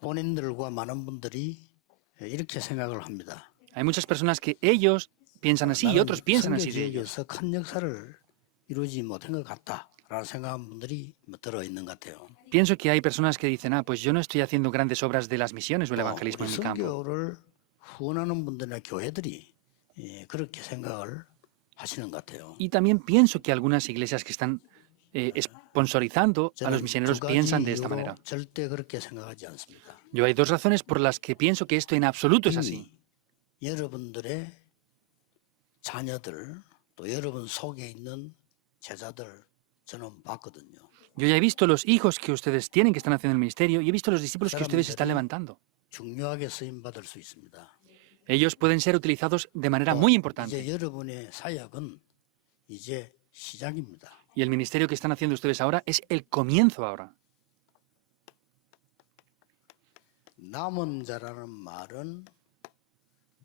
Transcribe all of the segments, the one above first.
본인들과 많은 분들이 이렇게 생각을 합니다. Hay muchas personas que ellos piensan así y 나는 otros piensan 선교 así de ellos. 지역에서 큰 역사를 이루지 못한 것 같다라는 생각하는 분들이 들어있는 것 같아요. Pienso que hay personas que dicen, pues yo no estoy haciendo grandes obras de las misiones o el evangelismo 우리 en mi campo. 선교를 후원하는 분들이나 교회들이 그렇게 생각을 하시는 것 같아요. Y también pienso que algunas iglesias que están sponsorizando a los 저는 misioneros 두 piensan 가지 de esta 이유로 manera. 절대 그렇게 생각하지 않습니다. Yo hay dos razones por las que pienso que esto en absoluto es así. 여러분들의 자녀들 또 여러분 속에 있는 제자들 저는 봤거든요. Yo ya he visto los hijos que ustedes tienen que están haciendo el ministerio y he visto los discípulos que ustedes están levantando. 중요하게 쓰임 받을 수 있습니다. Ellos pueden ser utilizados de manera muy importante. 이제 여러분의 사역은 이제 시작입니다. Y el ministerio que están haciendo ustedes ahora es el comienzo ahora. 남은 자라는 말은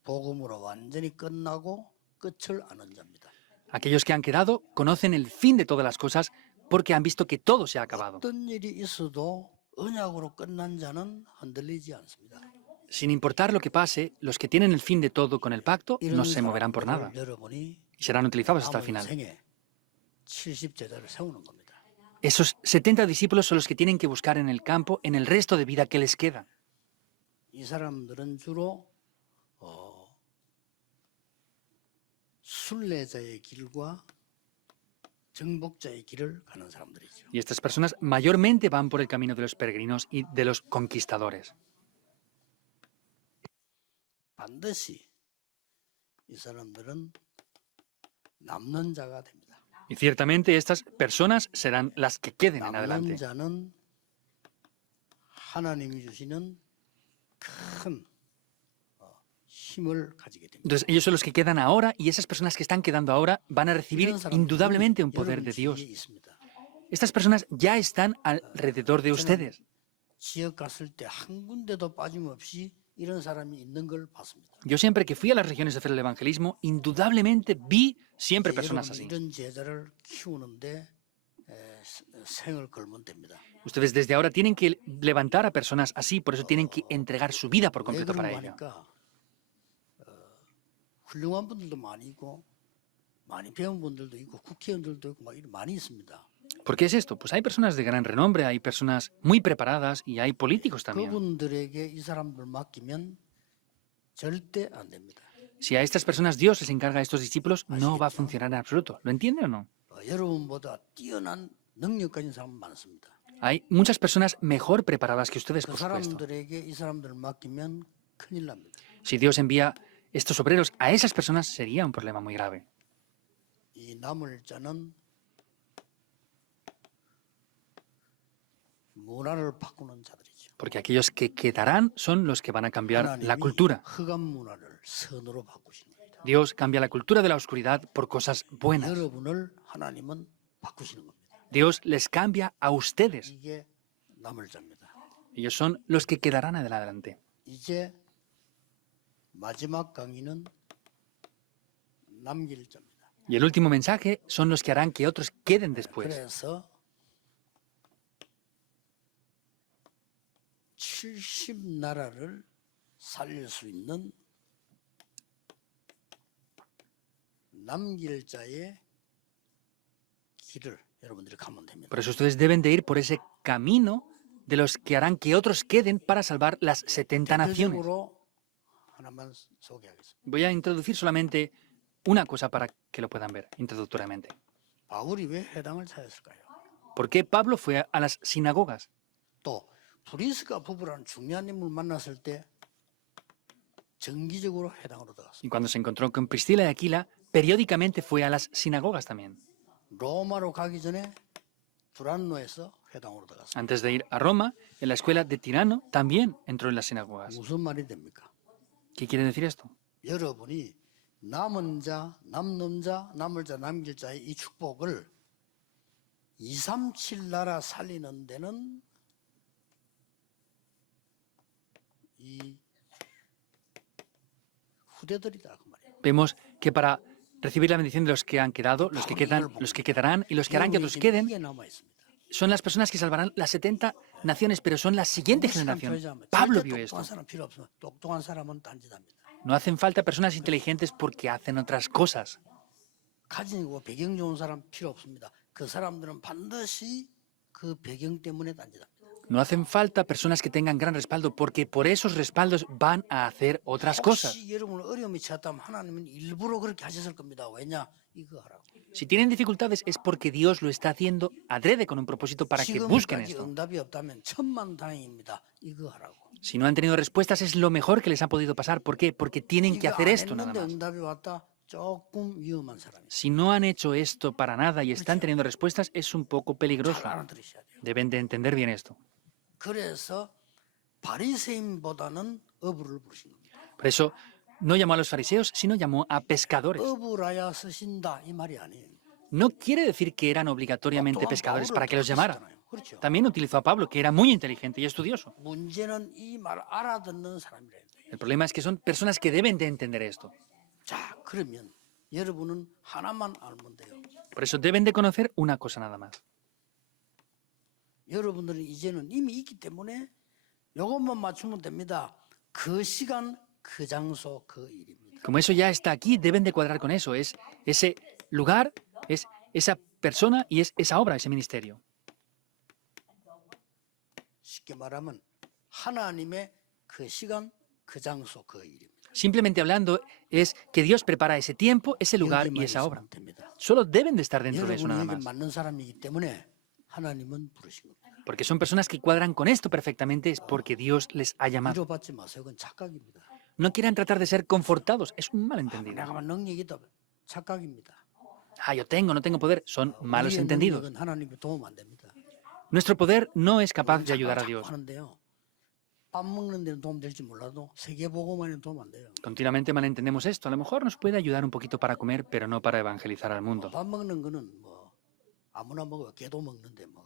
복음으로 완전히 끝나고 끝을 아는 자입니다. Aquellos que han quedado conocen el fin de todas las cosas porque han visto que todo se ha acabado. 어떤 일이 있어도 언약으로 끝난 자는 흔들리지 않습니다. Sin importar lo que pase, los que tienen el fin de todo con el pacto no se moverán por nada 여러분이 y serán utilizados hasta el 남은 final. 생에 70제자를 세우는 겁니다. Esos 70 discípulos son los que tienen que buscar en el campo en el resto de vida que les queda. 이 사람들은 주로 순례자의 길과 정복자의 길을 가는 사람들이죠. Y estas personas mayormente van por el camino de los peregrinos y de los conquistadores. 반드시 이 사람들은 남는 자가 됩니다. Y ciertamente estas personas serán las que queden en 남는 adelante. 자는 하나님이 주시는 큰 힘을 가지게 됩니다. Entonces ellos son los que quedan ahora y esas personas que están quedando ahora van a recibir 이런 사람들이 indudablemente un poder 여러분 de 주위에 Dios. 있습니다. Estas personas ya están alrededor de ustedes. 지역 갔을 때 한 군데도 빠짐없이 이런 사람이 있는 걸 봤습니다. Yo siempre que fui a las regiones de hacer el evangelismo, indudablemente vi siempre personas así. 이런 제자를 키우는데 생을 걸면 됩니다. Ustedes desde ahora tienen que levantar a personas así, por eso tienen que entregar su vida por 왜 completo 그런 para 거 ello. 하니까 훌륭한 분들도 많이 있고 많이 배운 분들도 있고 국회의원들도 있고 막 많이 있습니다. ¿Por qué es esto? Pues hay personas de gran renombre, hay personas muy preparadas y hay políticos también. 그분들에게 이 사람들 맡기면 절대 안 됩니다. Si a estas personas Dios les encarga a estos discípulos, no va a funcionar en absoluto. ¿Lo entiende o no? 여러분보다 뛰어난 능력 가진 사람 많습니다. Hay muchas personas mejor preparadas que ustedes, 그 por supuesto. 사람들에게 이 사람들을 맡기면 큰일 납니다. Si Dios envía estos obreros a esas personas, sería un problema muy grave. 이 남을 자는 문화를 바꾸는 자들이죠. Porque aquellos que quedarán son los que van a cambiar la cultura. 흑암 문화를 선으로 바꾸시는 겁니다. Dios cambia la cultura de la oscuridad por cosas buenas. 여러분을 하나님은 바꾸시는 겁니다. Dios les cambia a ustedes. 이게 남을 자입니다. Ellos son los que quedarán adelante. 이제 마지막 강의는 남길 자입니다. Y el último mensaje son los que harán que otros queden después. 그래서 70나라를 살릴 수 있는 남길 자의 길을 여러분들이 가면 됩니다. Por eso ustedes deben de ir por ese camino de los que harán que otros queden para salvar las 70 naciones. 대표적으로 하나만 소개하겠습니다. Voy a introducir solamente una cosa para que lo puedan ver introductoriamente. 바울이 왜 회당을 찾았을까요? ¿Por qué Pablo fue a las sinagogas? 또 브리스가 부부라는 중요한 인물을 만났을 때 정기적으로 회당으로 들어갔습니다. Y cuando se encontró con Priscila y Aquila, periódicamente fue a las sinagogas también. 로마로 가기 전에 두란노에서 회당으로 들어갔습니다. Antes de ir a Roma, en la escuela de Tirano, también entró en las sinagogas. 무슨 말이 됩니까? ¿Qué quiere decir esto? 여러분이 남은 자, 남는 자, 남을 자, 남길 자의 이 축복을 237 나라 살리는 데는 이 후대들이다 그 말이에요. Vemos que para recibir la bendición de los que han quedado, los que quedarán y los que harán que otros queden, 이게 남아 있습니다. son las personas que salvarán las 70 naciones, pero son la siguiente 무식한 generación. 교회자면 Pablo 절대 vio 똑똑한 esto. 사람 필요 없으면 똑똑한 사람은 딴짓합니다. No hacen falta personas inteligentes porque hacen otras cosas. 가지고 배경 좋은 사람 필요 없습니다. 그 사람들은 반드시 그 배경 때문에 딴짓합니다. No hacen falta personas que tengan gran respaldo porque por esos respaldos van a hacer otras cosas. 혹시 여러분 어려움이 쳤다면 하나님은 일부러 그렇게 하셨을 겁니다. 왜냐? 이거 하라고. Si tienen dificultades es porque Dios lo está haciendo adrede con un propósito para que busquen 지금까지 esto. 응답이 없다면 천만다행입니다. 이거 하라고. Si no han tenido respuestas es lo mejor que les ha podido pasar. ¿Por qué? Porque tienen que 이거 hacer 안 esto nada 했는데 más. 응답이 왔다. 조금 위험한 사람이에요. Si no han hecho esto para nada y están teniendo respuestas es un poco peligroso. 잘 알아들으셔야 돼요. Deben de entender bien esto. 그래서 바리새인보다는 어부를 부르신 겁니다. Por eso no llamó a los fariseos, sino llamó a pescadores. 어부라야 쓰신다 이 말이 아니에요. No quiere decir que eran obligatoriamente 또한 pescadores 바울을 para que los llamara. 부르셨잖아요. 그렇죠. También utilizó a Pablo, que era muy inteligente y estudioso. 문제는 이 말 알아듣는 사람이래요. El problema es que son personas que deben de entender esto. 자, 그러면 여러분은 하나만 알면 돼요. Por eso deben de conocer una cosa nada más. 여러분들은 이제는 이미 있기 때문에 이것만 맞추면 됩니다. 그 시간, 그 장소, 그 일입니다. Como eso ya está aquí, deben de cuadrar con eso. Es ese lugar, es esa persona y es esa obra, ese ministerio. 쉽게 말하면 하나님의 그 시간, 그 장소, 그 일입니다. Simplemente hablando, es que Dios prepara ese tiempo, ese lugar y 여기만 esa obra. 있으면 됩니다. Solo deben de estar dentro de eso 여러분이 nada 여기 más. 맞는 사람이기 때문에 하나님은 부르신 겁니다. Porque son personas que cuadran con esto perfectamente, es porque Dios les ha llamado. 위로받지 마세요. 그건 착각입니다. No quieran tratar de ser confortados, es un malentendido. 내가 능력이 있다. 착각입니다. Ah, yo tengo, no tengo poder, son malos 우리의 entendidos. 능력은 하나님께 도움 안 됩니다. Nuestro poder no es capaz de ayudar a 자꾸 Dios. 하는데요. 밥 먹는 데는 도움 될지 몰라도 세계보고만은 도움 안 돼요. Continuamente malentendemos esto. A lo mejor nos puede ayudar un poquito para comer, pero no para evangelizar al mundo. 밥 먹는 거는 뭐 아무나 먹어요. 개도 먹는데 뭐.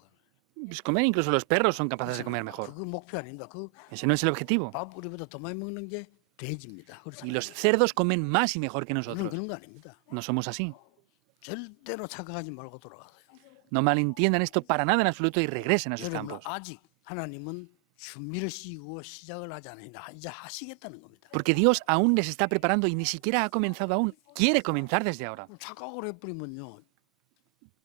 Pues comer, incluso los perros son capaces de comer mejor. 그거 목표 아닙니다. 그 Ese no es el objetivo. 밥 우리보다 더 많이 먹는 게 돼지입니다. Y los cerdos comen más y mejor que 우리는 nosotros. 그런 거 아닙니다. No somos así. 절대로 착각하지 말고 돌아가세요. No malentiendan esto para nada en absoluto y regresen a sus 여러분 campos. 아직 하나님은 준비를 시키고 시작을 하지 않으니까 이제 하시겠다는 겁니다. Porque Dios aún les está preparando y ni siquiera ha comenzado aún. Quiere comenzar desde ahora. 착각을 해버리면요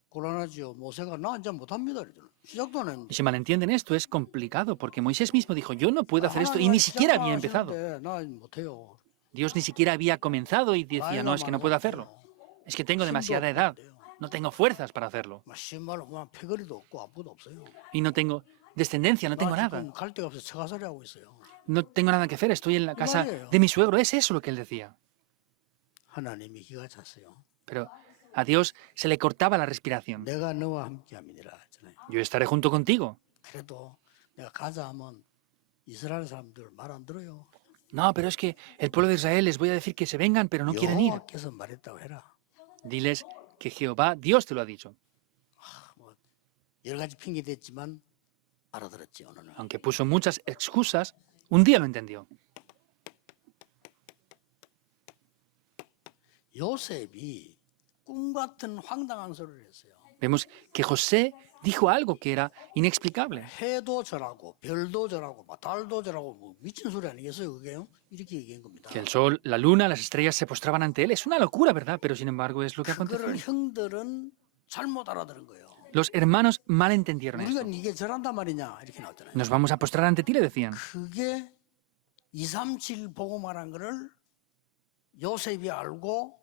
곤란하지요. 모세가 나 이제 못합니다. 이러잖아요. 시작도 안 했는데. Y si malentienden esto es complicado, porque Moisés mismo dijo, yo no puedo hacer esto y ni siquiera había empezado. 나 못해요. Dios ni siquiera había comenzado y decía, no, es que no puedo hacerlo. Es que tengo demasiada edad. No tengo fuerzas para hacerlo. 쉬운 말로 뭐 패거리도 없고 아무것도 없어요. Y no tengo descendencia, no tengo 나 nada. 지금 갈 데가 없어서 처가살이 하고 있어요. No tengo nada que hacer, estoy en la casa de mi suegro. Es eso lo que él decía. 하나님이 기가 찼어요. Pero a Dios se le cortaba la respiración. 내가 너와 함께함이니라 했잖아요. Yo estaré junto contigo. 그래도 내가 가자 하면 이스라엘 사람들 말 안 들어요. No, pero es que el pueblo de Israel les voy a decir que se vengan, pero no quieren ir. 여호와께서 말했다고 해라. Diles que Jehová, Dios te lo ha dicho. 뭐 여러 가지 핑계 댔지만 알아들었지 어느 날. Aunque puso muchas excusas, un día lo entendió. 요셉이 꿈 같은 황당한 소리를 했어요. Vemos que José dijo algo que era inexplicable. 해도 절하고 별도 절하고 막 달도 절하고 뭐 미친 소리 아니겠어요 그게요? 이렇게 얘기한 겁니다. Que el sol, la luna, las estrellas se postraban ante él. Es una locura, ¿verdad? Pero sin embargo es lo que aconteció. 그거를 형들은 잘못 알아들은 거예요. Los hermanos malentendieron 우리가 esto. 이게 절한단 말이냐 이렇게 나왔잖아요. Nos vamos a postrar ante ti, le decían. 그게 237 보고 말한 거를 요셉이 알고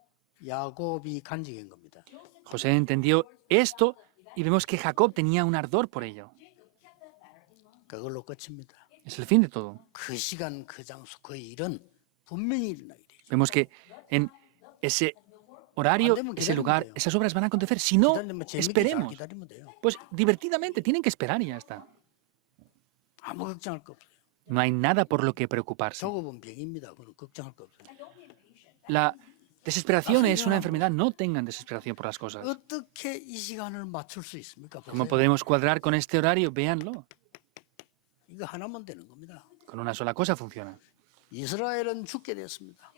야곱이 간직한 겁니다. José entendió esto y vemos que Jacob tenía un ardor por ello. 그걸로 끝입니다. Es el fin de todo. 그 시간, 그 장소, 그 일은 분명히 일어나게 되죠. Vemos que en ese horario, ese lugar, esas obras van a acontecer. Si no, 기다리면 재밌게 잘 esperemos. 기다리면 돼요. Pues divertidamente, tienen que esperar y ya está. 아무 걱정할 거 없어요. No hay nada por lo que preocuparse. 조급은 병입니다. 그건 걱정할 거 없어요. La desesperación es una enfermedad. No tengan desesperación por las cosas. 어떻게 이 시간을 맞출 수 있습니까? ¿Cómo 보세요. podemos cuadrar con este horario? Véanlo. 이거 하나만 되는 겁니다. Con una sola cosa funciona. 이스라엘은 죽게 됐습니다.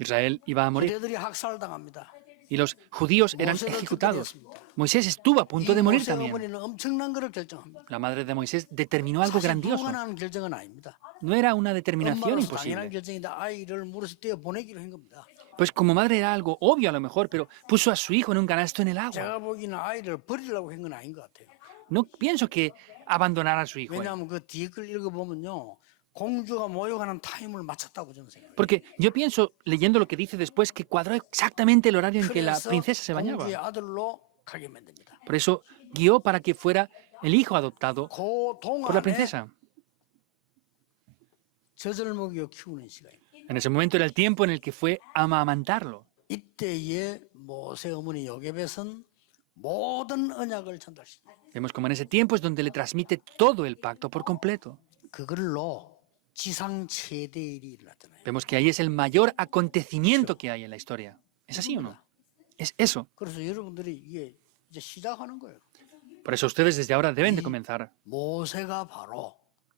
Israel iba a morir. 그대들이 학살당합니다. y los judíos eran 모세도 ejecutados. 죽게 됐습니다. Moisés estuvo a punto 이 de morir 모세 también. 어머니는 엄청난 것을 결정합니다. La madre de Moisés determinó algo 사실 grandioso. 누가 하는 결정은 아닙니다. No era una determinación 엄마로서 당연한 imposible. 결정인데 아이를 물에서 떼어 보내기로 한 겁니다. Pues como madre era algo obvio a lo mejor, pero puso a su hijo en un canasto en el agua. 제가 보기에는 아이를 버리려고 한 건 아닌 것 같아요. No pienso que abandonara a su hijo. 왜냐하면 그 뒤에 걸 읽어보면요. 공주가 모욕하는 타임을 맞췄다고 저는 생각해요. Porque yo pienso, leyendo lo que dice después, que cuadró exactamente el horario en que la 그래서 princesa se bañaba. 공주의 아들로 가게 만듭니다. Por eso guió para que fuera el hijo adoptado 그 por la 동안에 princesa. 젖을 먹여 키우는 시간입니다. En ese momento era el tiempo en el que fue a amamantarlo. 이때에 모세 어머니 요게벳은 모든 언약을 전달십니다. Vemos como en ese tiempo es donde le transmite todo el pacto por completo. 그걸로 지상 최대 일이 일어났잖아요. Vemos que ahí es el mayor acontecimiento que hay en la historia. ¿Es así o no? Es eso. 그래서 여러분들이 이게 이제 시작하는 거예요. Por eso ustedes desde ahora deben de comenzar. 모세가 바로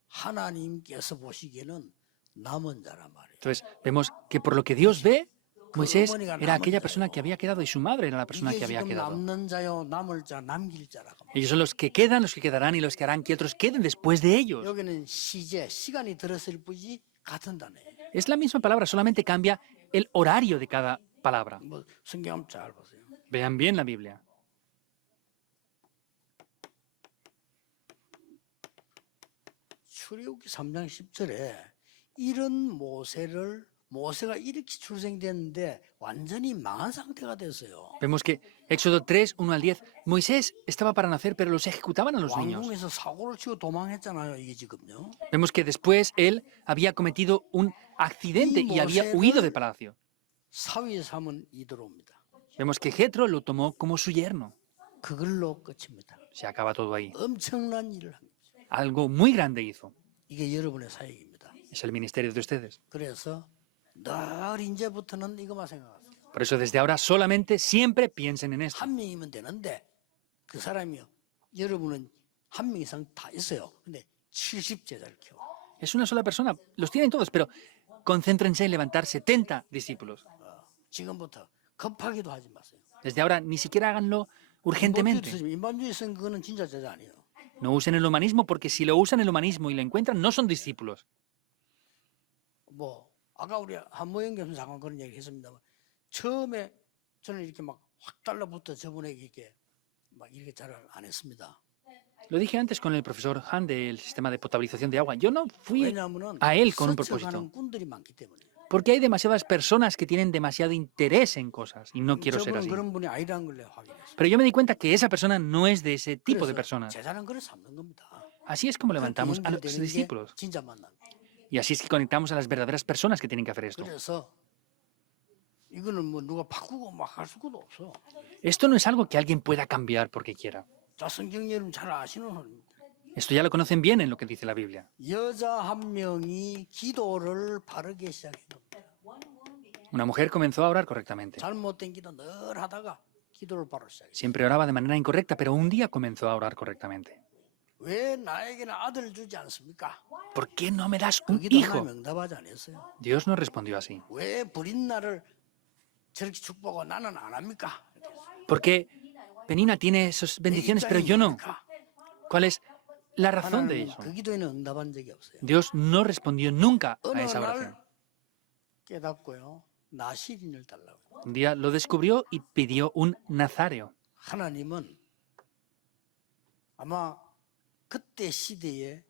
하나님께서 보시기에는 남은 자란 말이에요. Entonces vemos que por lo que Dios ve, Moisés era aquella persona que había quedado y su madre era la persona 이게 que había 지금 quedado. 남는 자요, 남을 자, 남길 자라고. Ellos son los que quedan, los que quedarán y los que harán que otros queden después de ellos. 여기는 시제, 시간이 들었을 뿐이 같은 단어예요. Es la misma palabra, solamente cambia el horario de cada palabra. 뭐 성경 잘 보세요. Vean bien la Biblia. 출애굽기 3장 10절에 이런 모세가 이렇게 출생됐는데 완전히 망한 상태가 됐어요. Vemos que Éxodo 3, 1 al 10, Moisés estaba para nacer, pero los ejecutaban a los niños. 왕궁에서 사고를 치고 도망했잖아요, 이게 지금요. Vemos que después él había cometido un accidente y había huido de palacio. 사위에 삼은 이들옵니다. Vemos que Jetro lo tomó como su yerno. 그걸로 끝입니다. Se acaba todo ahí. 엄청난 일을 합니다. Algo muy grande hizo. 이게 여러분의 사역입니다. Es el ministerio de ustedes. 그래서 늘 이제부터는 이것만 생각하세요. Por eso desde ahora solamente siempre piensen en esto. 한 명이면 되는데 그 사람이요. 여러분은 한 명 이상 다 있어요. 근데 70제자를 키워. Es una sola persona. Los tienen todos, pero concéntrense en levantar 70 discípulos. 지금부터 급하기도 하지 마세요. Desde ahora ni siquiera háganlo urgentemente. 인본주의 쓴 그거는 진짜 제자 아니에요. No usen el humanismo porque si lo usan el humanismo y lo encuentran, no son discípulos. 뭐 아까 우리 한모영 교수 잠깐 그런 얘기 했습니다만 처음에 저는 이렇게 막 확 달라붙어 저분에게 이렇게 막 이렇게 잘 안 했습니다. Lo dije antes con el profesor Han del sistema de potabilización de agua. Yo no fui 왜냐하면은 a él con un propósito. 스쳐가는 꾼들이 많기 때문에. Porque hay demasiadas personas que tienen demasiado interés en cosas y no quiero ser 저분은 así. 그런 분이 아니라는 걸 내가 확인했어요. Pero yo me di cuenta que esa persona no es de ese tipo de 그래서 personas. 제자는 그래 삼는 겁니다. Así es como levantamos a los 연결되는 게 discípulos. 진짜 만납니다. Y así es que conectamos a las verdaderas personas que tienen que hacer esto. 그래서 이거는 뭐 누가 바꾸고 막 할 수도 없어. Esto no es algo que alguien pueda cambiar porque quiera. 자, 성경 여러분 잘 아시는 겁니다. Esto ya lo conocen bien en lo que dice la Biblia. 여자 한 명이 기도를 바르게 시작한 겁니다. Una mujer comenzó a orar correctamente. 잘못된 기도 늘 하다가 기도를 바로 시작했어요. Siempre oraba de manera incorrecta, pero un día comenzó a orar correctamente. 왜 나에게는 아들 주지 않습니까? ¿Por qué no me das 그 un 기도 hijo? 하나님 응답하지 않았어요. Dios no respondió así. 왜 버린 나를 저렇게 축복하고 나는 안 합니까? ¿Por qué Penina tiene esas bendiciones, pero yo no? ¿Cuál es la razón de 하나님은 eso? 그 기도에는 응답한 적이 없어요. Dios no respondió nunca 어느 a esa oración. 날 깨닫고요. 나시린을 달라고. Un día lo descubrió y pidió un nazareo. 하나님은 아마 그때 시대에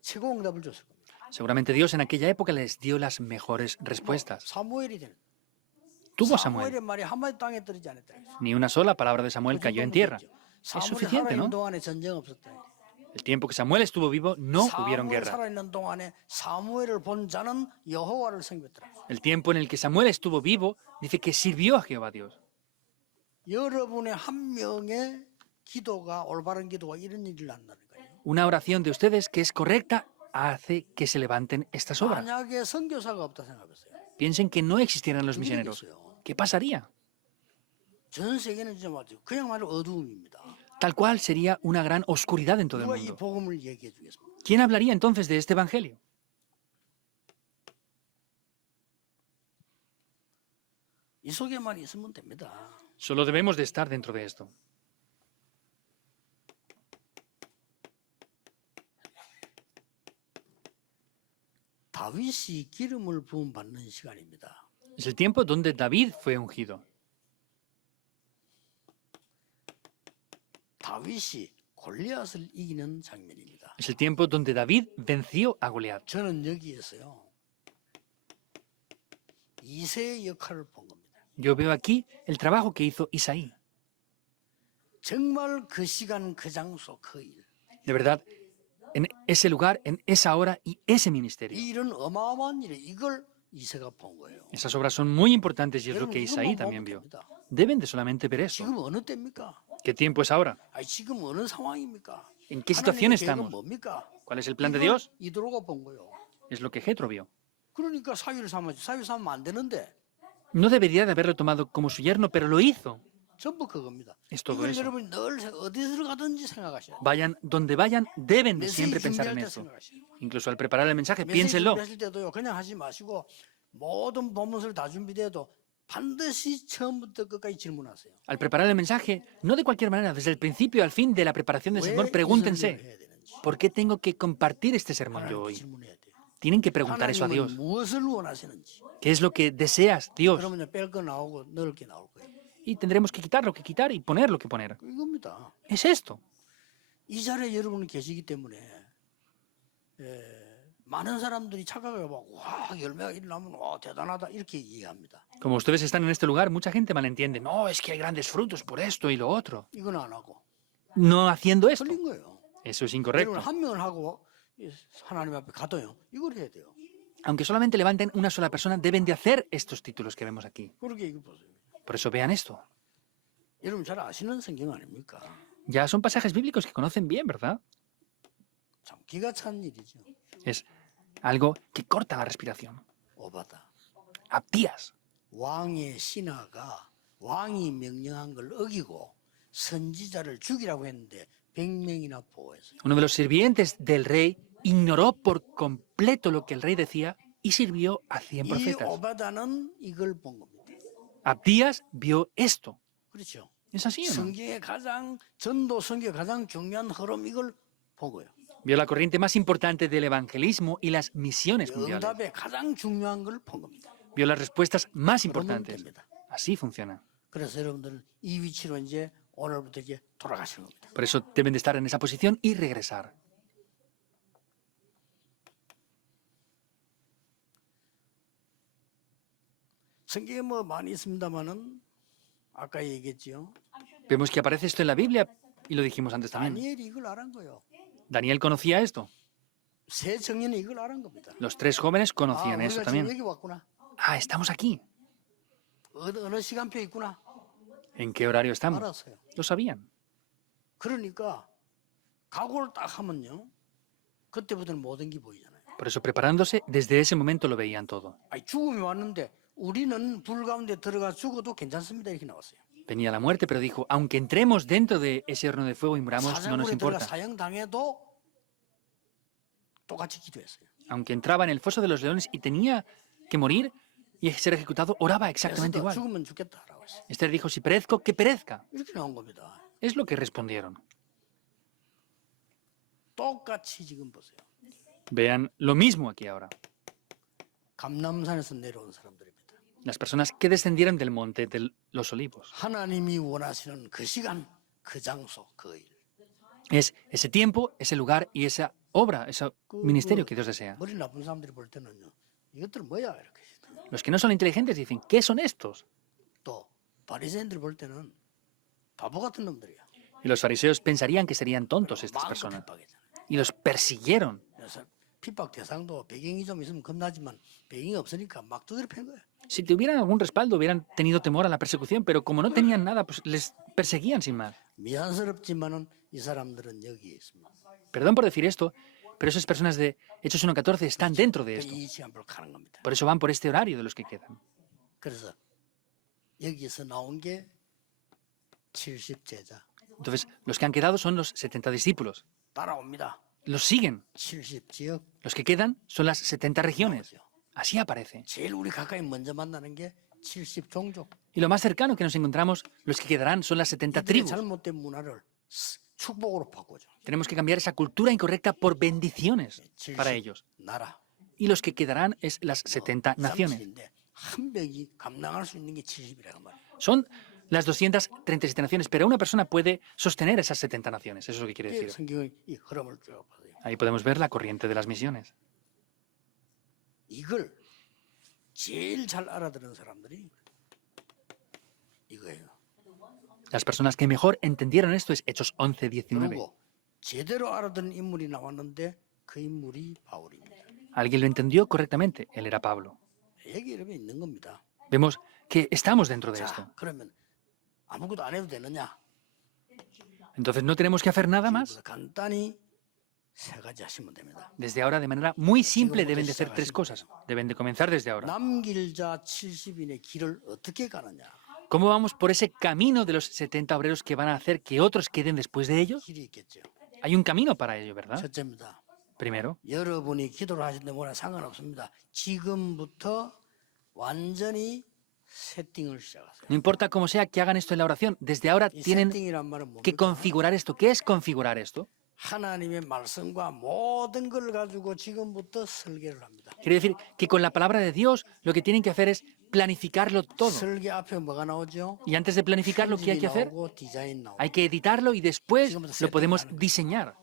최고 응답을 줬을 겁니다. Seguramente Dios en aquella época les dio las mejores respuestas. 사무엘이 되는. Tuvo a Samuel. 사무엘의 말이 한마디 땅에 떨어지지 않았다. Ni una sola palabra de Samuel cayó en tierra. 사무엘이 suficiente, 살아있는 ¿no? 동안에 전쟁 없었다. El tiempo que Samuel estuvo vivo no hubieron 사무엘 guerra. 살아있는 동안에 사무엘을 본 자는 여호와를 섬겼더라. El tiempo en el que Samuel estuvo vivo dice que sirvió a Jehová Dios. 여러분의 한 명의 기도가 올바른 기도가 이런 일을 난다는 거예요. Una oración de ustedes que es correcta hace que se levanten estas obras. 만약에 선교사가 없다 생각해보세요. Piensen que no existieran los misioneros. ¿Qué pasaría? 전 세계는 진짜 맞죠. 그냥 말로 어두움입니다. Tal cual sería una gran oscuridad en todo el 누가 이 mundo. 복음을 얘기해 주겠습니까? ¿Quién hablaría entonces de este evangelio? 이 속에만 있으면 됩니다. Solo debemos de estar dentro de esto. 다윗이 기름을 부음 받는 시간입니다. Es el tiempo donde David fue ungido. 다윗이 골리앗을 이기는 장면입니다. Es el tiempo donde David venció a Goliat. 저는 여기에서요. 이새의 역할을 본 겁니다. Yo veo aquí el trabajo que hizo Isaí. 정말 그 시간, 그 장소, 그 일. De verdad, en ese lugar, en esa hora y ese ministerio. 이 일은 어마어마한 일이에요. 이걸 이새가 본 거예요. Esas obras son muy importantes y es lo 여러분, que 이것만 Isaí 보면 también vio. 됩니다. Deben de solamente ver eso. 지금 어느 때입니까? ¿Qué tiempo es ahora? 아니, 지금 어느 상황입니까? ¿En qué situación 하나님의 계획은 estamos? 뭡니까? ¿Cuál es el plan de 이걸 Dios? 이도로가 본 거예요. Es lo que Jetro vio. 그러니까 사위를 삼아야지. 사위 삼으면 안 되는데 No debería de haberlo tomado como su yerno, pero lo hizo. 전부 그겁니다. Es todo 이걸 eso. 여러분이 늘 어디서 가든지 생각하셔야 돼요. Vayan donde vayan, deben de 메시지 siempre pensar 준비할 en 때 eso. 생각하셔야 돼요. Incluso al preparar el mensaje, 메시지 piénsenlo. 준비하실 때도요. 그냥 하지 마시고 모든 본문서를 다 준비돼도 반드시 처음부터 끝까지 질문하세요. Al preparar el mensaje, no de cualquier manera, desde el principio al fin de la preparación del 왜 sermón, 이 설교를 pregúntense, 해야 되는지 ¿por qué tengo que compartir este sermón yo 하나님께 hoy? 질문해야 돼요. Tienen que preguntar eso a 하나님은 Dios. 무엇을 원하시는지. ¿Qué es lo que deseas, Dios? 그러면 뺄 거 나오고 넣을 게 나올 거예요. Y tendremos que quitar lo que quitar y poner lo que poner. 이겁니다. Es esto. 이 자리에 여러분이 계시기 때문에 많은 사람들이 착각하고 막, 와 열매가 일어나면 와 대단하다 이렇게 이해합니다. Como ustedes están en este lugar, mucha gente malentiende. No, es que hay grandes frutos por esto y lo otro. 이건 안 하고 No haciendo esto. 틀린 거예요. Eso es 여러분 incorrecto. 한 명을 하고 하나님 앞에 가둬요. 이걸 해야 돼요. Aunque solamente levanten una sola persona, deben de hacer estos títulos que vemos aquí. 그렇게 이거 보세요. Por eso vean esto. 여러분 잘 아시는 성경 아닙니까? Ya son pasajes bíblicos que conocen bien, ¿verdad? 참 기가 찬 일이죠. Es algo que corta la respiración. 오바다. Abdías, 왕의 신하가 왕이 명령한 걸 어기고 선지자를 죽이라고 했는데 100명이나 보호했어요. uno de los sirvientes del rey, ignoró por completo lo que el rey decía y sirvió a 100 이 profetas. 오바다는 이걸 본 겁니다. Abdías vio esto. 그렇죠. ¿Es así o no? 성경의 가장 전도 성경의 가장 중요한 흐름 이걸 본 거예요. Vio la corriente más importante del evangelismo y las misiones mundiales. 응답의 가장 중요한 걸 본 겁니다. Vio las respuestas más 그러면 importantes. 됩니다. Así funciona. 그래서 여러분들은 이 위치로 이제 오늘부터 이제 돌아가시는 겁니다. Por eso deben de estar en esa posición y regresar. 성경에 뭐 많이 있습니다만은 아까 얘기했지요. Vemos que aparece esto en la Biblia y lo dijimos antes también. 다니엘이 이걸 알은 거예요. Daniel conocía esto. 세 청년이 이걸 알은 겁니다. Los tres jóvenes conocían eso 우리가 지금 también. 여기 왔구나. Ah, estamos aquí. 어느 시간표에 있구나. ¿En qué horario estamos? 알았어요. Lo sabían. 그러니까 각오를 딱 하면요. 그때부터는 모든 게 보이잖아요. Por eso, preparándose, desde ese momento lo veían todo. 아니, 죽음이 왔는데 우리는 불 가운데 들어가 죽어도 괜찮습니다. 이렇게 나왔어요. Venía la muerte, pero dijo, aunque entremos dentro de ese horno de fuego y muramos, no nos 사자굴에 들어가 importa. 사형당해도 똑같이 기도했어요. Aunque entraba en el foso de los leones y tenía que morir y ser ejecutado, oraba exactamente 그래서 igual. 죽으면 죽겠다라고 했어요. Esther dijo, si perezco, que perezca. 이렇게 나온 겁니다. Es lo que respondieron. 똑같이 지금 보세요. Vean lo mismo aquí ahora. 감남산에서 내려온 사람들입니다. Las personas que descendieron del monte de los olivos. 하나님이 원하시는 그 시간, 그 장소, 그 일. Es ese tiempo, ese lugar y esa obra, ese ministerio que Dios desea. 머리 나쁜 사람들이 볼 때는요. 이것들은 뭐야 이렇게. Los que no son inteligentes dicen, ¿qué son estos? 또 바리새인들이 볼 때는 바보 같은 놈들이야. Y los fariseos pensarían que serían tontos estas 마음껏 personas. 핍박했잖아요. Y los persiguieron. 그래서 핍박 대상도 배경이 좀 있으면 겁나지만 배경이 없으니까 막 두드려 팬 거야. Si tuvieran algún respaldo, hubieran tenido temor a la persecución, pero como no tenían nada, pues les perseguían sin más. 미안스럽지만은 이 사람들은 여기에 있습니다. Perdón por decir esto, pero esas personas de Hechos 1.14 están dentro de esto. 이 시간으로 가는 겁니다. Por eso van por este horario de los que quedan. 그래서 여기서 나온 게 70제자 Entonces, los que han quedado son los 70 discípulos. 따라옵니다. Los siguen. 70지역 Los que quedan son las 70 regiones. 나오죠. Así aparece. 제일 우리 가까이 먼저 만나는 게 70종족. Y lo más cercano que nos encontramos, los que quedarán, son las 70 이들의 tribus. 잘못된 문화를 축복으로 바꾸죠. Tenemos que cambiar esa cultura incorrecta por bendiciones para 70 ellos. 나라. Y los que quedarán es las 70 naciones. 30인데 한 명이 감당할 수 있는 게 70이라고 말이에요. Son las 237 naciones, pero una persona puede sostener esas 70 naciones. Eso es lo que quiere 이게 decir. 성경의 이 흐름을 쭉 봐요. Ahí podemos ver la corriente de las misiones. 이걸 제일 잘 알아들은 사람들이 이거예요. Las personas que mejor entendieron esto es Hechos 11, 19. 그리고 제대로 알아듣는 인물이 나왔는데 그 인물이 바울입니다. Alguien lo entendió correctamente. Él era Pablo. 여기 이름이 있는 겁니다. Vemos que estamos dentro de 자, esto. 그러면 아무것도 안 해도 되느냐? Entonces, ¿no tenemos que hacer nada más? 지금부터 간단히 세 가지 하시면 됩니다. Desde ahora, de manera muy simple, deben de hacer tres cosas. Deben de comenzar desde ahora. 남길 자 70인의 길을 어떻게 가느냐? ¿Cómo vamos por ese camino de los 70 obreros que van a hacer que otros queden después de ellos? 길이 있겠죠. Hay un camino para ello, ¿verdad? 첫째입니다. Primero, 여러분이 기도를 하시는데 뭐나 상관없습니다. 지금부터 완전히 세팅을 시작하세요. no importa cómo sea que hagan esto en la oración, desde ahora 이 tienen 세팅이란 말은 que 뭡니까? configurar esto. ¿Qué es configurar esto? 하나님의 말씀과 모든 걸 가지고 지금부터 설계를 합니다. Quiere decir que con la palabra de Dios lo que tienen que hacer es planificarlo todo. 설계 앞에 뭐가 나오죠? Y antes de planificar, lo que hay 편집이 que hacer, 나오고 디자인 나오고. hay que editarlo y después lo podemos diseñar.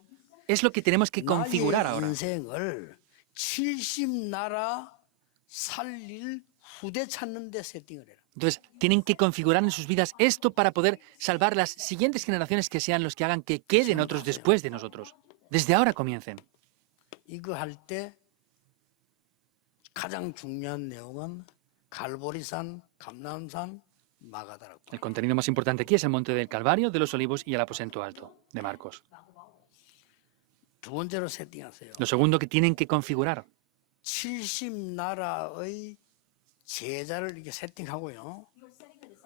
Es lo que tenemos que configurar 나의 ahora. 인생을 70나라 살릴 후대 찾는 데 세팅을 해라. Entonces, tienen que configurar en sus vidas esto para poder salvar las siguientes generaciones que sean los que hagan que queden otros después de nosotros. Desde ahora comiencen. 이거 할 때 가장 중요한 내용은 갈보리산, 감람산, 마가다라고. El contenido más importante aquí es el Monte del Calvario, de los Olivos y el Aposento Alto, de Marcos. 두 번째로 세팅하세요. Lo segundo que tienen que configurar. 70나라의 제자를 이렇게 세팅하고요.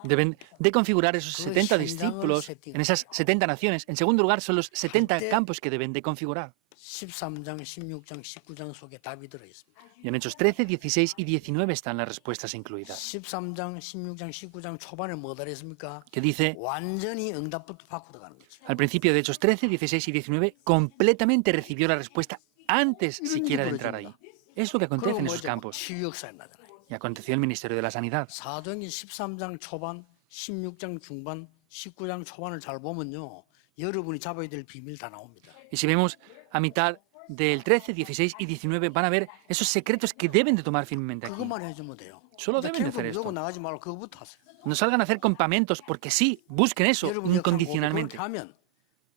Deben de configurar esos 70 discípulos en esas 70 naciones. En segundo lugar, son los 70 campos que deben de configurar. 13장, 16장, 19장 속에 답이 들어있습니다. Y en Hechos 13, 16 y 19 están las respuestas incluidas. 13장, 16장, 19장 초반에 뭐 들어있습니까? Que dice, 완전히 응답부터 바꾸다 가는 거죠. al principio de Hechos 13, 16 y 19, completamente recibió la respuesta antes siquiera de entrar ahí. Es lo que acontece 그리고 en esos 뭐죠? campos. 치유역사에 나잖아요. Y aconteció el ministerio de la sanidad. 사도행전 13장 초반, 16장 중반, 19장 초반을 잘 보면요. 여러분이 잡아야 될 비밀 다 나옵니다. Y si vemos a mitad del 13, 16 y 19, van a ver esos secretos que deben de tomar firmemente aquí. 그것만 해주면 돼요. Solo 근데 deben de 캠프 hacer 무조건 esto. 나가지 말고 그거부터 하세요. No salgan a hacer campamentos porque sí, busquen eso 여러분이 그렇게 incondicionalmente. 하면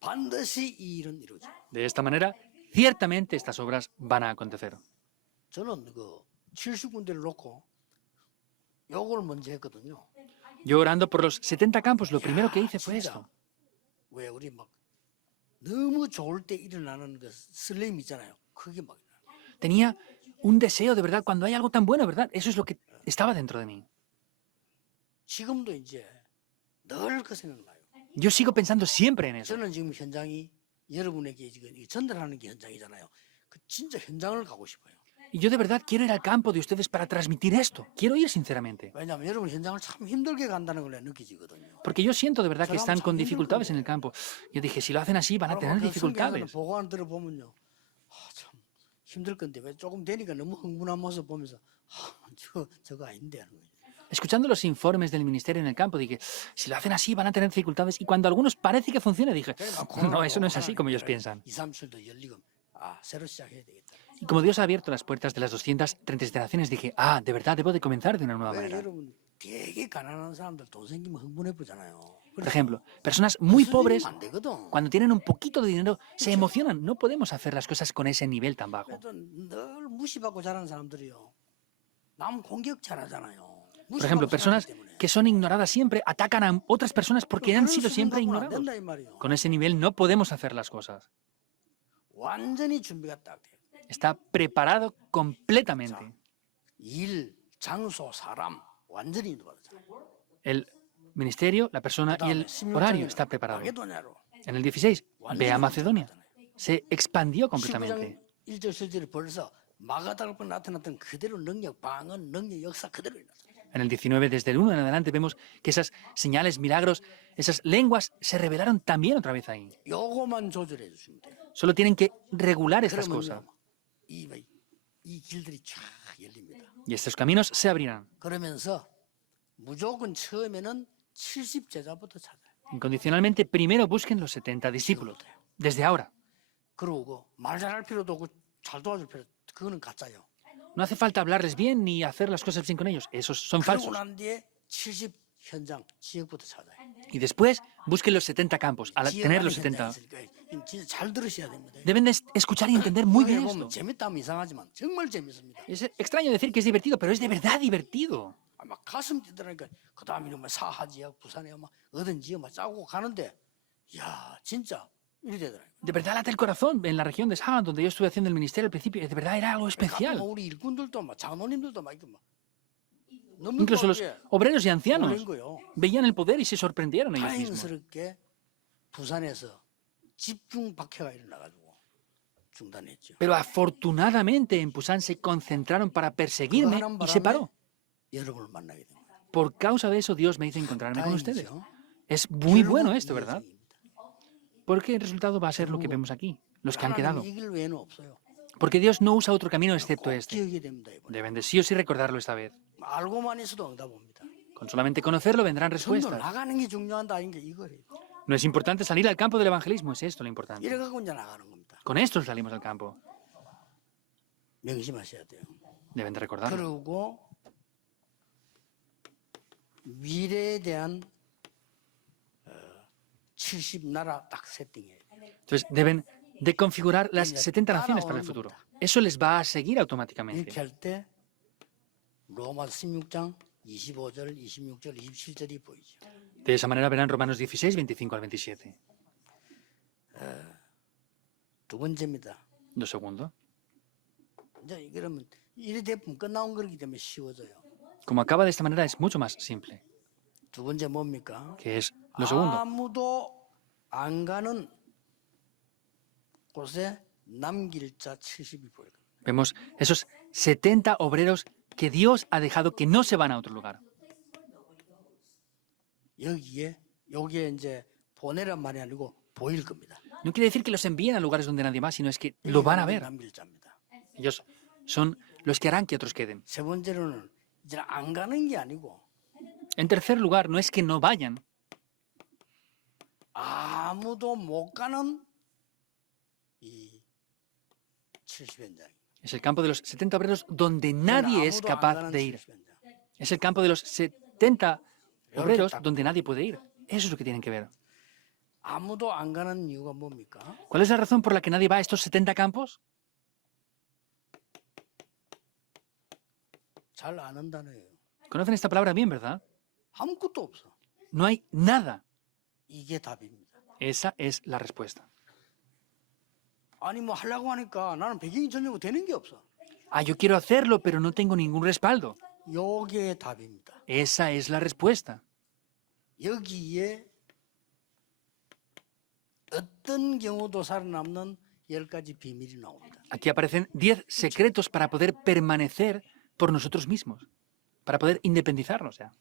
반드시 이 일은 이루어져. De esta manera, ciertamente estas obras van a acontecer. 저는 그 70군데를 놓고 요걸 먼저 했거든요. Yo orando por los 70 campos, lo primero que hice fue 진짜 esto. 왜 우리 막 너무 좋을 때 일어나는 그 설렘 있잖아요. 그게 막 Tenía un deseo de verdad cuando hay algo tan bueno, ¿verdad? Eso es lo que estaba dentro de mí. 지금도 이제 늘 그 생각나요. Yo sigo pensando siempre en eso. 저는 지금 현장이 여러분에게 지금 이 전달하는 게 현장이잖아요. 그 진짜 현장을 가고 싶어요. Y yo de verdad quiero ir al campo de ustedes para transmitir esto. Quiero ir sinceramente. 왜냐하면 여러분 현장을 참 힘들게 간다는 걸 내가 느끼지거든요. Porque yo siento de verdad que están con dificultades en el campo. Yo dije, si lo hacen así, van a tener 성경하는 dificultades. 보고안 들어보면요, 참 힘들 건데 왜 조금 되니까 너무 흥분한 모습 보면서 저거 아닌데 하는 거예요. Escuchando los informes del ministerio en el campo, dije, si lo hacen así, van a tener dificultades. Y cuando algunos parece que funciona, dije, no, eso no es así como ellos piensan. 2, 3일도 열리고 새로 시작해야 되겠다. Y como Dios ha abierto las puertas de las 237 naciones, dije, de verdad debo de comenzar de una nueva 왜 manera. 여러분 되게 가난한 사람들 돈 생기면 흥분해 보잖아요. Por ejemplo, personas muy pobres, 안 되거든. cuando tienen un poquito de dinero, se emocionan. No podemos hacer las cosas con ese nivel tan bajo. 그래도 늘 무시받고 자라는 사람들이요. 남 공격 잘하잖아요. Por ejemplo, personas que son ignoradas siempre atacan a otras personas porque han sido siempre ignorados. 된다 이 말이에요. Con ese nivel no podemos hacer las cosas. 완전히 준비가 딱 돼요. Está preparado completamente. 일, 장소, 사람 완전히 받았잖아요. El ministerio, la persona y el horario está preparado. 마게도냐로 En el 16, ve a Macedonia. Se expandió 19장 completamente. 1절 7절에 벌써 마가다락방 나타났던 그대로 능력, 방언, 능력, 역사 그대로 일어났어요. En el 19, desde el 1 en adelante, vemos que esas señales, milagros, esas lenguas se revelaron también otra vez ahí. 요거만 조절해 주시면 돼요. Solo tienen que regular estas cosas 그러면요, 이 길들이 쫙 열립니다. y estos caminos se abrirán. 그러면서 무조건 처음에는 70제자부터 찾아요. Incondicionalmente, primero busquen los 70 discípulos, desde ahora. 그러고 말 잘할 필요도 없고 잘 도와줄 필요, 그거는 가짜요. No hace falta hablarles bien ni hacer las cosas bien con ellos, esos son 그러고 falsos. 난 뒤에 70 현장 지역부터 찾아요. Y después busquen los 70 campos. Al 지역 tener 안에 los 현장이 70, 있으니까 진짜 잘 들으셔야 됩니다. deben de escuchar y entender muy bien 보면 esto. 재밌다 하면 이상하지만 정말 재밌습니다. Es extraño decir que es divertido, pero es de verdad divertido. 막 가슴 뛰더라니까 그 다음에 막 사하 지역, 부산에 막 어떤 지역 막 짜고 가는데 야 진짜 이래 되더라고요. De verdad late el corazón en la región de Sagan, donde yo estuve haciendo el ministerio al principio. De verdad era algo especial. 우리 일꾼들도 막 장로님들도 막 이렇게 막 너무 Incluso los obreros y 놀란 ancianos 거요. veían el poder y se sorprendieron ellos mismos. 다행스럽게 부산에서 집중 박해가 일어나가지고 중단했죠. Pero afortunadamente en Pusan se concentraron para perseguirme y se paró. 여러분을 만나게 됩니다. Por causa de eso Dios me hizo encontrarme con ustedes. 다행이죠. Es muy bueno 결국 esto, ¿verdad? 이어집니다. Porque el resultado va a ser lo que vemos aquí, los que han quedado. 하나님 이길 외에는 없어요. Porque Dios no usa otro camino excepto 꼭 este. 기억해야 됩니다. 이번에. Deben de sí o sí recordarlo esta vez. 알고만 있어도 응답 옵니다. Con solamente conocerlo vendrán 전도 respuestas. 나가는 게 중요한다 아닌 게 이거예요. No es importante salir al campo del evangelismo, es esto lo importante. 이래 갖고 이제 나가는 겁니다. Con esto salimos al campo. 명심하셔야 돼요. Deben de recordarlo. 그리고 미래에 대한 70나라 딱 세팅해요. Entonces deben de configurar las 70 naciones para el futuro. Eso les va a seguir 이렇게 automáticamente. 할 때 로마서 16장 25절, 26절, 27절이 보이죠. De esa manera verán Romanos 16, 25 al 27. 두 번째입니다. Lo segundo. 이제 그러면 이래 대품 끝나온 거기 때문에 쉬워져요. Como acaba de esta manera es mucho más simple. 두 번째 뭡니까? Que es lo segundo. 아무도 안 가는 곳에 남길 자 70이 보여요. Vemos esos 70 obreros que Dios ha dejado que no se van a otro lugar. 여기에 이제 보내란 말이 아니고 보일 겁니다. No quiere decir que los envíen a lugares donde nadie va, sino es que lo van a ver. 남길 자입니다. Ellos son los que harán que otros queden. 세 번째로는 이제 안 가는 게 아니고 En tercer lugar, no es que no vayan, 아무도 못 가는 이 70현장. es el campo de los 70 obreros donde nadie es capaz de ir. Es el campo de los 70 obreros donde nadie puede ir. Eso es lo que tienen que ver. 아무도 안 가는 이유가 뭡니까? ¿Cuál es la razón por la que nadie va a estos 70 campos? 잘 아는 단어예요. Conocen esta palabra bien, ¿verdad? 아무것도 없어. No hay nada. 이게 답입니다. Esa es la respuesta. 아니 뭐 하려고 하니까 나는 배경이 전혀 되는 게 없어. Ah, yo quiero hacerlo, pero no tengo ningún respaldo. 요게 답입니다. Esa es la respuesta. 여기에 어떤 경우도 살아남는 10가지 비밀이 나옵니다. Aquí aparecen 10 secretos para poder permanecer por nosotros mismos, para poder independizarnos ya.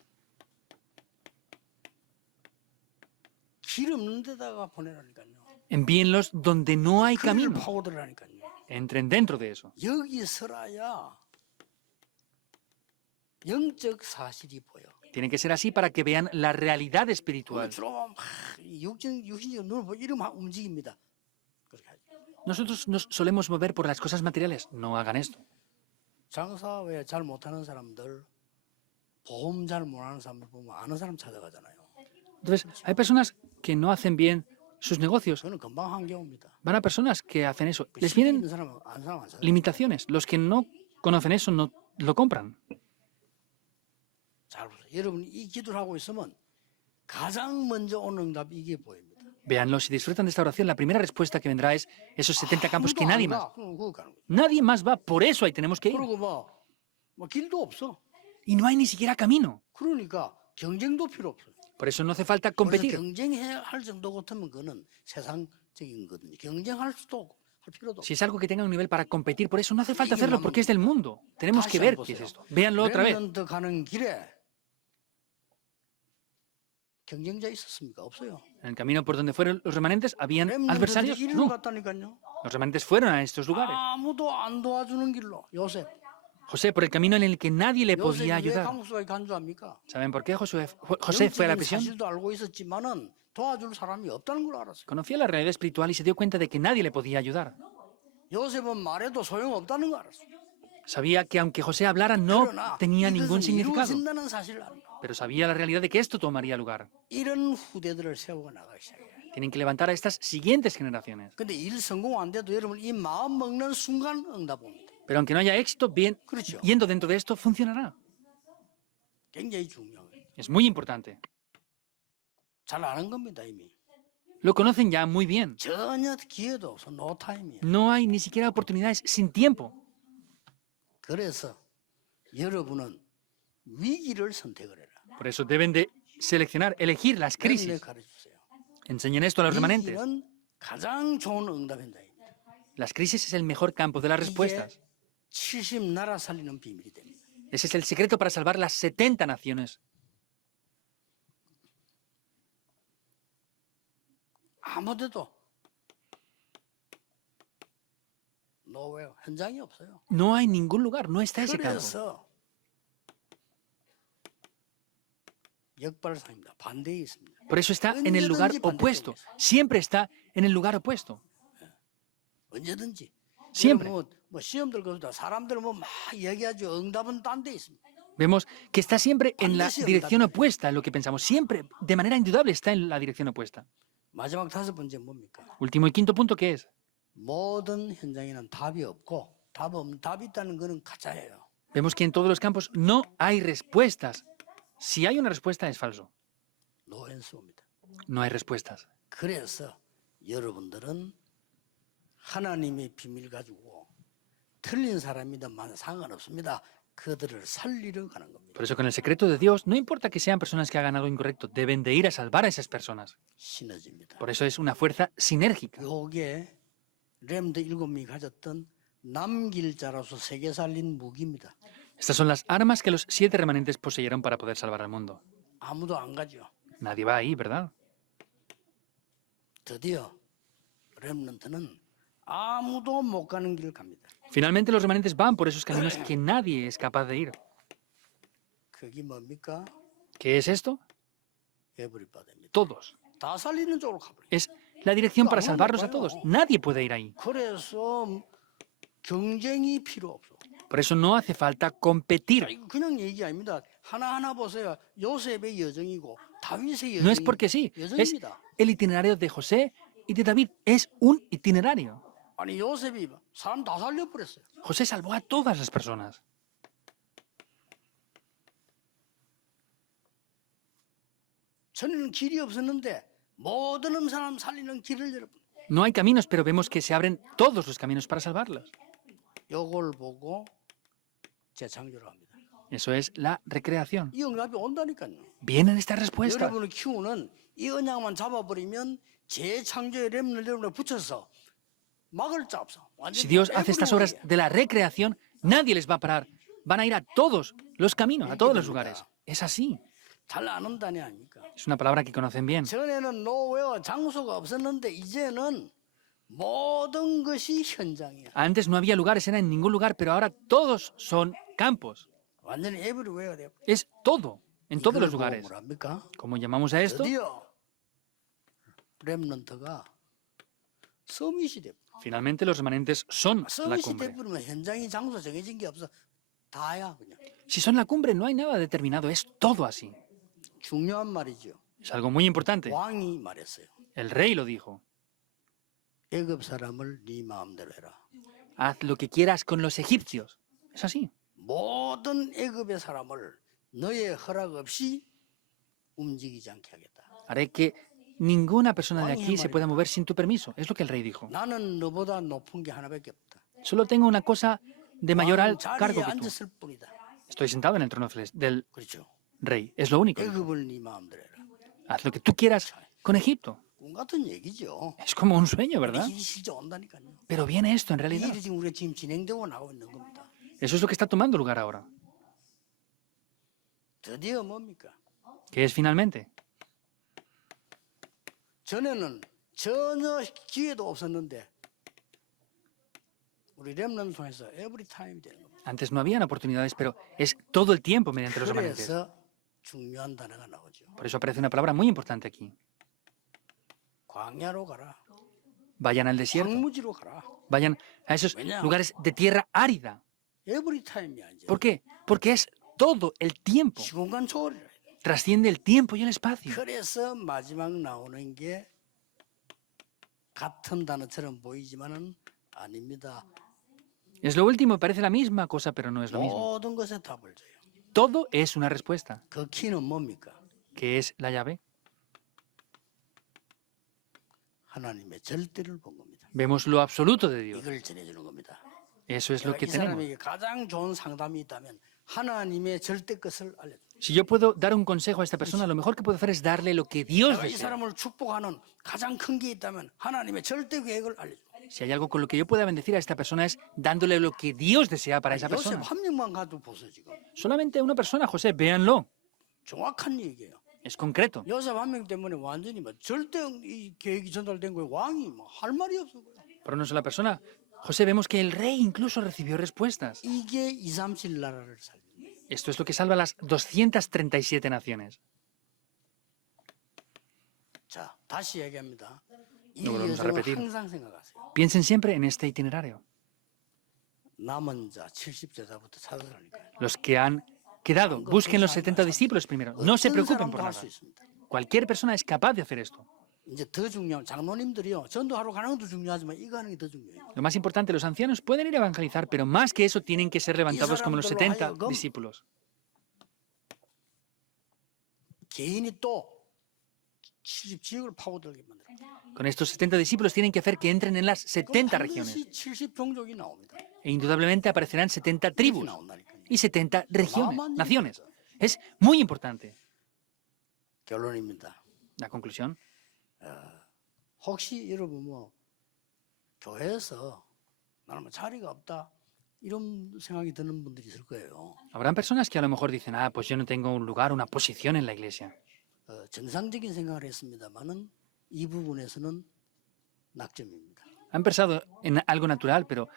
길 없는 데다가 보내라니까요. Envíenlos donde no hay 그를 camino. 파고들라니까요. Entren dentro de eso. 여기 서라야 영적 사실이 보여. Tiene que ser así para que vean la realidad espiritual. 주로 막 육신적 눈을 보고 이러면 움직입니다. 그렇게 하죠. Nosotros nos solemos mover por las cosas materiales. No hagan esto. 장사 왜 잘 못하는 사람들, 보험 잘 못하는 사람들 보면 아는 사람 찾아가잖아요. Entonces, hay personas que no hacen bien sus negocios. 저는 금방 한 경우입니다. Van a personas que hacen eso. 그 Les 실력 vienen 있는 사람은 아는 사람 안 찾아. limitaciones. Los que no conocen eso no lo compran. 잘 보세요. 여러분 이 기도를 하고 있으면 가장 먼저 오는 응답이 이게 보입니다. Véanlo, si disfrutan de esta oración, la primera respuesta que vendrá es esos 70 campos que 아무도 안 nadie más. 가. 그럼 그거 가는 거예요. Nadie más va, por eso ahí tenemos que ir. 그리고 뭐 길도 없어. Y no hay ni siquiera camino. 그러니까 경쟁도 필요 없어요. Por eso no hace falta 그래서 competir. 경쟁해야 할 정도 같으면 그거는 세상적인 거거든요. 경쟁할 수도 할 필요도 Si 없어요. es algo que tenga un nivel para competir, por eso no hace falta hacerlo porque es del mundo. Tenemos que ver qué es esto. Véanlo otra vez. 렘넌트 가는 길에 경쟁자 있었습니까? 없어요. En el camino por donde fueron los remanentes, ¿habían 렘넌트들이 adversarios? 이리로 No. 갔다니까요. Los remanentes fueron a estos lugares. 아무도 안 도와주는 길로 요셉. José, por el camino en el que nadie le podía 요셉이 왜 ayudar. 감옥소에 간주합니까? ¿Saben por qué José fue a la 영적인 prisión? 사실도 알고 있었지만은 도와줄 사람이 없다는 걸 알았어요. Conocía la realidad espiritual y se dio cuenta de que nadie le podía ayudar. 요셉은 말해도 소용없다는 거 알았어요. Sabía que aunque José hablara no 그러나 tenía ningún 이것은 significado, 이루어진다는 사실을 압니다. pero sabía la realidad de que esto tomaría lugar. 이런 후대들을 세우고 나가기 시작해요. Tienen que levantar a estas siguientes generaciones. 근데 일 성공 안 돼도 여러분 이 마음 먹는 순간 응답 옵니다. Pero aunque no haya éxito, bien, 그렇죠. yendo dentro de esto, funcionará. 굉장히 중요해요. Es muy importante. 잘 아는 겁니다 이미. Lo conocen ya muy bien. 전혀 기회도 없어. 노 타임이야. No hay ni siquiera oportunidades sin tiempo. 그래서 여러분은 위기를 선택을 해라. Por eso deben de seleccionar, elegir las 렘넌트 crisis. 가르쳐주세요. Enseñen esto a los remanentes. 위기는 가장 좋은 응답 현장입니다. Las crisis es el mejor campo de las respuestas. 70나라 살리는 비밀이 됩니다. Ese es el secreto para salvar las 70 naciones. 아무데도 노웨어 현장이 없어요. No hay ningún lugar, no está ese campo. 그래서 역발상입니다. 반대에 있습니다. Por eso está en el lugar opuesto. Siempre está en el lugar opuesto. 언제든지. Siempre. 뭐 시험들 거기다 사람들 뭐막 얘기하죠. 응답은 딴 데 있습니다. Vemos que está siempre en la dirección opuesta a lo que pensamos. Siempre, de manera indudable, está en la dirección opuesta. 마지막 다섯 번째 뭡니까? Último y quinto punto, ¿qué es? 모든 현장에는 답이 없고 답이 있다는 거는 가짜예요. Vemos que en todos los campos no hay respuestas. Si hay una respuesta, es falso. 노앤스입니다. No hay respuestas. 그래서 여러분들은 하나님의 비밀 가지고 틀린 사람이든만 상관없습니다. 그들을 살리러 가는 겁니다. Por eso con el secreto de Dios, no importa que sean personas que hagan algo incorrecto, deben de ir a salvar a esas personas. 시너지입니다. Por eso es una fuerza sinérgica. 요게 렘드 7명이 가졌던 남길 자로서 세계 살린 무기입니다. Estas son las armas que los 7 remanentes poseyeron para poder salvar al mundo. 아무도 안 가죠. Nadie va ahí, ¿verdad? 드디어 렘넌트는 아무도 못 가는 길을 갑니다. Finalmente los remanentes van por esos caminos que nadie es capaz de ir. 그게 뭡니까? ¿Qué es esto? 에브리바디입니다. Todos. 다 살리는 쪽으로 가버려요. Es la dirección para salvarlos a todos. Nadie puede ir ahí. 그래서 경쟁이 필요 없어. Por eso no hace falta competir. 이거 그냥 얘기 아닙니다. 하나하나 보세요. 요셉의 여정이고 다윗의 No es porque sí. Es 여정입니다. el itinerario de José y de David. Es un itinerario. 아니 요셉이 사람 다 살려버렸어요. José salvó a todas las personas. 전에는 길이 없었는데 모든 사람 살리는 길을 여러분. No hay caminos, pero vemos que se abren todos los caminos para salvarlos. 요걸 보고 재창조를 합니다. Eso es la recreación. 이 응답이 온다니까요. Vienen estas respuestas. 여러분을 키우는 이 언약만 잡아버리면 재창조의 렘넌트를 붙여서 막을 자 없어. Si Dios hace estas obras de la recreación, nadie les va a parar. Van a ir a todos los caminos, a todos los lugares. Es así. 잘 아는다니 아닙니까? Es una palabra que conocen bien. 전에는 노웨어 장소가 없었는데 이제는 모든 것이 현장이야. Antes no había lugares, era en ningún lugar, pero ahora todos son campos. 완전히 에브리웨어 돼. Es todo, en todos los lugares. 뭐랍니까? ¿Cómo llamamos a esto? 드디어 렘넌트가 서밋이 돼. Finalmente los remanentes son la 서밋이 cumbre. 돼버리면 현장이 장소 정해진 게 없어. 다야 그냥. Si son la cumbre, no hay nada determinado, es todo así. 중요한 말이죠. Es algo muy importante. 왕이 말했어요. El rey lo dijo. 애굽 사람을 네 마음대로 해라. Haz lo que quieras con los egipcios. Es así. 모든 애굽의 사람을 너의 허락 없이 움직이지 않게 하겠다. Haré que ninguna persona de aquí se pueda mover sin tu permiso. Es lo que el rey dijo. 나는 너보다 높은 게 하나밖에 없다. Solo tengo una cosa de mayor 왕 cargo 자리에 que tú. 앉았을 뿐이다. Estoy sentado en el trono del 그렇죠. rey. Es lo único. 애굽을 네 마음대로 해라. Haz lo que tú quieras con Egipto. 꿈 같은 얘기죠. Es como un sueño, ¿verdad? 일이 실제 온다니까요. Pero viene esto en 이 realidad. 일이 지금 우리가 지금 진행되고 나오고 있는 겁니다. Eso es lo que está tomando lugar ahora. 드디어 뭡니까? ¿Qué es finalmente? 전에는 전혀 기회도 없었는데 우리 렘넌트 통해서 에브리 타임이 되는 겁니다. Antes no habían oportunidades, pero es todo el tiempo mediante los remanentes. 그래서 중요한 단어가 나오죠. Por eso aparece una palabra muy importante aquí. 광야로 가라. Vayan al desierto. 황무지로 가라. Vayan a esos lugares de tierra árida. 에브리 타임이야 이제. ¿Por qué? Porque es todo el tiempo. 시공간 초월이라. Trasciende el tiempo y el espacio. 그래서 마지막 나오는 게 같은 단어처럼 보이지만은 아닙니다. Es lo último, parece la misma cosa, pero no es lo mismo. 모든 것에 답을 줘요. Todo es una respuesta. 그 키는 뭡니까? ¿Qué es la llave? 하나님의 절대를 본 겁니다. Vemos lo absoluto de Dios. 이걸 전해주는 겁니다. Eso es lo que 이 tenemos. 사람에게 가장 좋은 상담이 있다면 하나님의 절대 것을 알려줘. Si yo puedo dar un consejo a esta persona, lo mejor que puedo hacer es darle lo que Dios 내가 이 desea. 사람을 축복하는 가장 큰 게 있다면 하나님의 절대 계획을 알려줘. Si hay algo con lo que yo pueda bendecir a esta persona es dándole lo que Dios desea para esa 요셉 persona. 한 명만 가도 보세요 지금. Solamente una persona, José, véanlo. 정확한 얘기예요. Es concreto. 요셉 한 명 때문에 완전히 뭐 절대 이 계획이 전달된 거예요. 왕이 뭐 할 말이 없어. Por una sola persona. José, vemos que el rey incluso recibió respuestas. 이게 237 나라를 살려. Esto es lo que salva a las 237 naciones. 자, 다시 얘기합니다. 이 Lo volvemos a 여정을 repetir. 항상 생각하세요. Piensen siempre en este itinerario. 남은 자 70제자부터 찾아라니까요. Los que han quedado, busquen los 70 discípulos primero. No se preocupen por 사람도 할 nada. 수 있습니다. Cualquier persona es capaz de hacer esto. 이제 더 중요한 장로님들이요. 전도하러 가는 것도 중요하지만 이거 하는 게 더 중요해요. Lo más importante, los ancianos pueden ir a evangelizar, pero más que eso tienen que ser levantados como los 70 discípulos. 개인이 또 70지역을 파고들게 만들어. Con estos 70 discípulos tienen que hacer que entren en las 70 regiones. 70 종족이 나옵니다. E indudablemente aparecerán 70 tribus 나온다니까요. y 70 regiones, naciones. Es muy importante. 결론입니다. La conclusión. 혹시 여러분 뭐 교회에서 나는 뭐 자리가 없다 이런 생각이 드는 분들이 있을 거예요. Habrán personas que a lo mejor dicen, ah, pues yo no tengo un lugar, una posición en la iglesia. 정상적인 생각을 했습니다만은 이 부분에서는 낙점입니다. Han pensado en algo natural, pero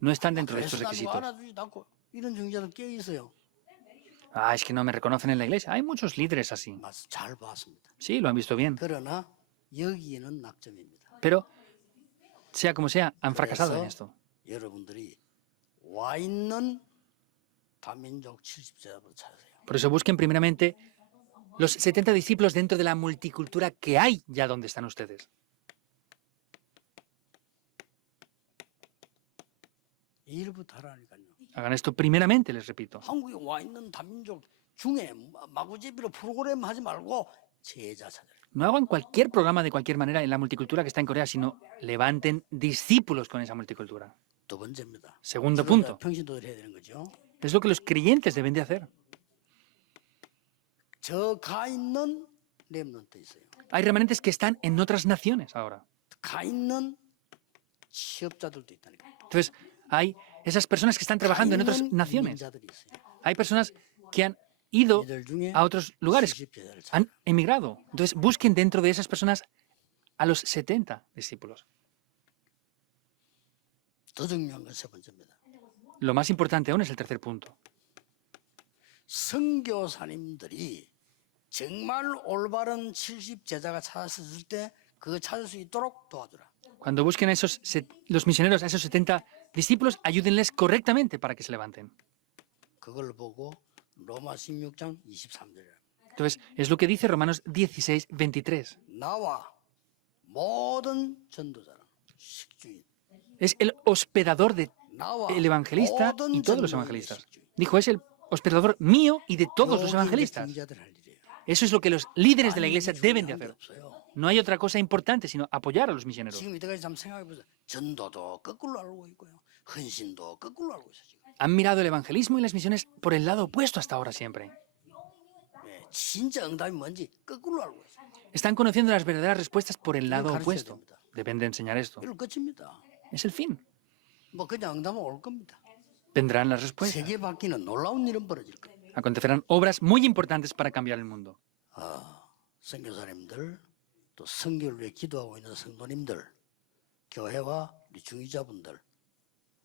no están dentro de 그래서 estos 나 누가 requisitos. 알아주지도 않고 이런 중자들 꽤 있어요. Ah, es que no me reconocen en la iglesia. Hay muchos líderes así. 맞아, 잘 봤습니다. Sí, lo han visto bien. 그러나 여기에는 낙점입니다. Pero, sea como sea, han fracasado en 그래서 esto. 여러분들이 와 있는 다민족 70제자부터 찾으세요. Por eso busquen primeramente los 70 discípulos dentro de la multicultura que hay ya donde están ustedes. 이 일부터 하라니까요. Hagan esto primeramente, les repito. 한국에 와 있는 다민족 중에 마구제비로 프로그램 하지 말고 제자 찾으라. No hagan cualquier programa de cualquier manera en la multicultura que está en Corea, sino levanten discípulos con esa multicultura. 두 번째입니다. Segundo punto. 평신도들 해야 되는 거죠. Es lo que los creyentes deben de hacer. 저 가 있는 렘넌트 있어요. Hay remanentes que están en otras naciones ahora. 가 있는 취업자들도 있다니까. Entonces, hay esas personas que están trabajando en otras 있는 naciones. 이민자들이 있어요. Hay personas que han ido 이들 중에 a otros lugares, 70제자를 찾아. han emigrado. Entonces, busquen dentro de esas personas a los 70 discípulos. 더 중요한 건 세 번째입니다. Lo más importante aún es el tercer punto. 선교사님들이 정말 올바른 70제자가 찾았을 때 그거 찾을 수 있도록 도와주라. Cuando busquen a los misioneros, a esos 70 discípulos, ayúdenles correctamente para que se levanten. 그걸 보고 로마 16장 23절이라. Entonces, es lo que dice Romanos 16, 23. 나와 모든 전도자는 식주인. Es el hospedador del 나와 evangelista y 모든 todos los 전도자의 evangelistas. 식주인. Dijo, es el hospedador mío y de todos los 여기 evangelistas. 중자들 할 일이에요. Eso es lo que los líderes de la 아니, iglesia deben de 중요한 게 hacer. 없어요. No hay otra cosa importante sino apoyar a los misioneros. 지금 이때까지 한번 생각해 보세요. 전도도 거꾸로 알고 있고요. 헌신도 거꾸로 알고 있어요. 지금. Han mirado el evangelismo y las misiones por el lado opuesto hasta ahora siempre. 예, 진짜 응답이 뭔지 거꾸로 알고 있어요. Están conociendo las verdaderas respuestas por el lado 가르쳐야 opuesto. 됩니다. Deben de enseñar esto. 이걸 끝입니다. Es el fin. 뭐 그냥 응답은 올 겁니다. Vendrán las respuestas. 세계 바뀌는 놀라운 일은 벌어질 겁니다. Acontecerán obras muy importantes para cambiar el mundo. 선교사님들 또 선교를 위해 기도하고 있는 성도님들, 교회와 우리 중위자분들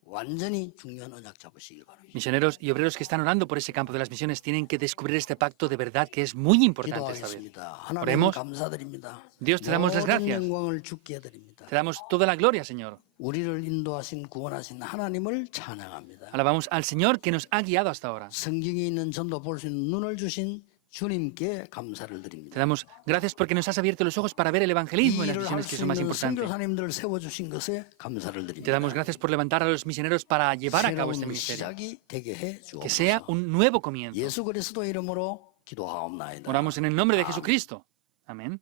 완전히 중요한 언약 잡으시길 바랍니다. Misioneros y obreros que están orando por ese campo de las misiones tienen que descubrir este pacto de verdad que es muy importante esta vez. 기도하겠습니다. 하나님 Oremos. 감사드립니다. Dios, te damos las 모든 gracias. 영광을 주께 드립니다. Te damos toda la gloria, Señor. 우리를 인도하신 구원하신 하나님을 찬양합니다. Alabamos al Señor que nos ha guiado hasta ahora. 성경에 있는 전도 볼 수 있는 눈을 주신 주님께 감사를 Te 드립니다. damos gracias porque nos has abierto los ojos para ver el evangelismo 이 en las 일을 할 misiones que 수 son más 있는 importantes. 선교사님들을 세워주신 것에 감사를 Te 드립니다. damos gracias por levantar a los misioneros para llevar a cabo este 새로운 ministerio. 시작이 되게 해 Que sea 주옵소서. un nuevo comienzo. 예수 그리스도 이름으로 기도하옵나이다. Oramos en el nombre de Jesucristo. Amén.